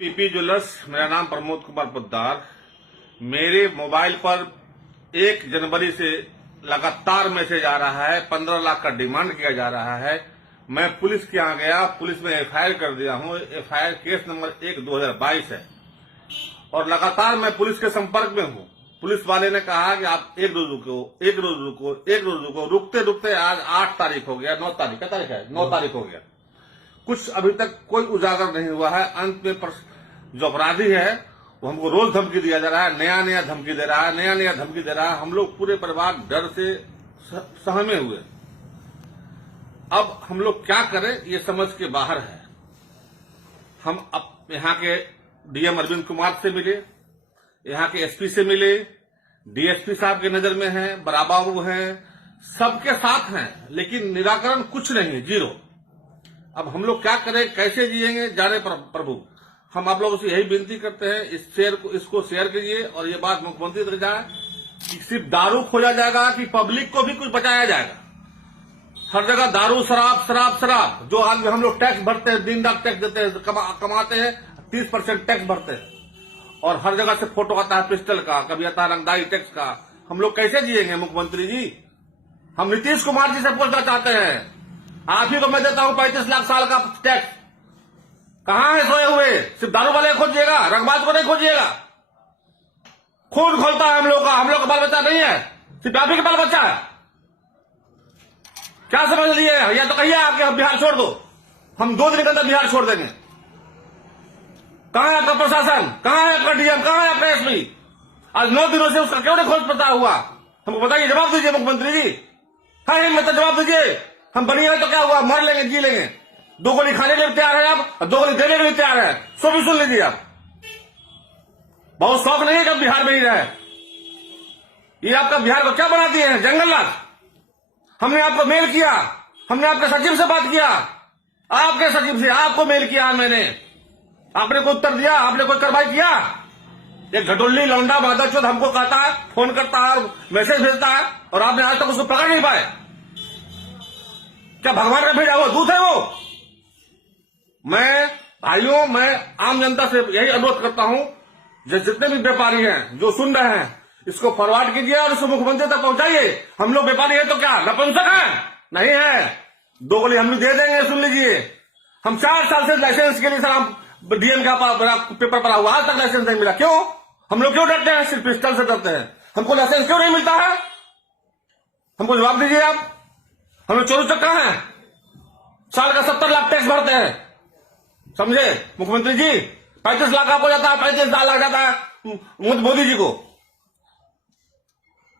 PP jewellers. मेरा नाम प्रमोद कुमार पोद्दार। मेरे मोबाइल पर 1 जनवरी से लगातार मैसेज आ रहा है, 15 लाख का डिमांड किया जा रहा है। मैं पुलिस के यहाँ गया, पुलिस में एफआईआर कर दिया हूँ। एफआईआर केस नंबर 1/2022 है और लगातार मैं पुलिस के संपर्क में हूँ। पुलिस वाले ने कहा कि आप एक रोज रुको। रुकते रुकते आज 8 तारीख हो गया, 9 तारीख क्या तारीख है, 9 तारीख हो गया। कुछ अभी तक कोई उजागर नहीं हुआ है। अंत में जो अपराधी है वो हमको रोज धमकी दिया जा रहा है, नया धमकी दे रहा है। हम लोग पूरे परिवार डर से सहमे हुए। अब हम लोग क्या करें ये समझ के बाहर है। हम अब यहाँ के डीएम अरविंद कुमार से मिले, यहाँ के एसपी से मिले, डीएसपी साहब के नजर में हैं, बराबाबू हैं, सबके साथ हैं, लेकिन निराकरण कुछ नहीं है, जीरो। अब हम लोग क्या करें, कैसे जिएंगे, जाने प्रभु। हम आप लोगों से यही विनती करते हैं, इसको शेयर कीजिए और ये बात मुख्यमंत्री तक जाए कि सिर्फ दारू खोजा जाएगा कि पब्लिक को भी कुछ बचाया जाएगा। हर जगह दारू, शराब। जो आज हम लोग टैक्स भरते हैं, दिन रात टैक्स देते हैं, कमाते हैं, 30% टैक्स भरते हैं और हर जगह से फोटो आता है पिस्टल का, कभी आता है रंगदारी टैक्स का। हम लोग कैसे जिएंगे मुख्यमंत्री जी? हम नीतीश कुमार जी से पूछना चाहते हैं। आप ही को मैं देता हूं 35 लाख साल का टैक्स। कहां है सोए हुए? सिर्फ दारू वाले खोजिएगा, रंगबाज को नहीं खोजिएगा। खून खोलता है हम लोग का बाल बच्चा नहीं है, सिर्फ आप ही का बाल बच्चा है। क्या समझ लिए? या तो कहिए आपके हम बिहार छोड़ दो, हम 2 दिन के अंदर बिहार छोड़ देंगे। कहां है आपका प्रशासन? कहां है आपका डीएम? कहां है आपका एसपी? आज 9 दिनों से उसका क्यों नहीं खोज पता हुआ? हमको बताइए, जवाब दीजिए मुख्यमंत्री जी। हाँ हिम्मत जवाब दीजिए। हम बनी है तो क्या हुआ, मर लेंगे, जी लेंगे। 2 गोली खाने के लिए तैयार है आप और 2 गोली देने के लिए तैयार है। सो भी सुन लीजिए आप। बहुत शौक नहीं है कि बिहार में ही रहे। ये आपका बिहार को क्या बना दिए हैं, जंगल राज। हमने आपको मेल किया, हमने आपके सचिव से बात किया, आपके सचिव से आपको मेल किया मैंने, आपने कोई उत्तर दिया? आपने कोई कार्रवाई किया? एक घटोली लौंडा मादरचोद हमको कहता है, फोन करता है, मैसेज भेजता है और आपने आज तक उसको पकड़ नहीं पाए। क्या भगवान का भेजा वो दूत है वो? मैं आम जनता से यही अनुरोध करता हूं, जितने भी व्यापारी हैं जो सुन रहे हैं, इसको फॉरवर्ड कीजिए और इसको मुख्यमंत्री तक पहुंचाइए। हम लोग व्यापारी है तो क्या नपुंसक है? नहीं है। 2 गोली हम लोग दे देंगे, सुन लीजिए। हम 4 साल से लाइसेंस के लिए सर हम डीएम का पेपर पड़ा हुआ, आज तक लाइसेंस नहीं मिला। क्यों? हम लोग क्यों डरते हैं? सिर्फ पिस्टल से डरते हैं। हमको लाइसेंस क्यों नहीं मिलता है? हमको जवाब दीजिए आप। हम लोग चोरी चक्का हैं, साल का 70 लाख टैक्स भरते हैं, समझे मुख्यमंत्री जी? 35 लाख आपको जाता है, 35 लाख जाता है मोदी जी को।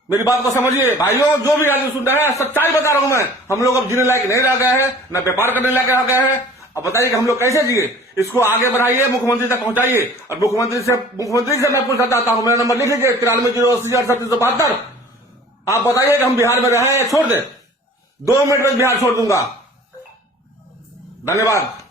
मेरी बात को समझिए भाइयों, जो भी आदमी सुन रहे हैं, सच्चाई बता रहा हूं मैं। हम लोग अब जीने लायक नहीं रह गए हैं, न व्यापार करने लायक रह गए हैं। अब बताइए कि हम लोग कैसे जिए? इसको आगे बढ़ाइए, मुख्यमंत्री तक पहुंचाइए। और मुख्यमंत्री से मैं पूछना चाहता हूं, मेरा नंबर लिख लीजिए 93080372। आप बताइए कि हम बिहार में रहे, छोड़ दे। 2 मिनट में बिहार छोड़ दूंगा। धन्यवाद।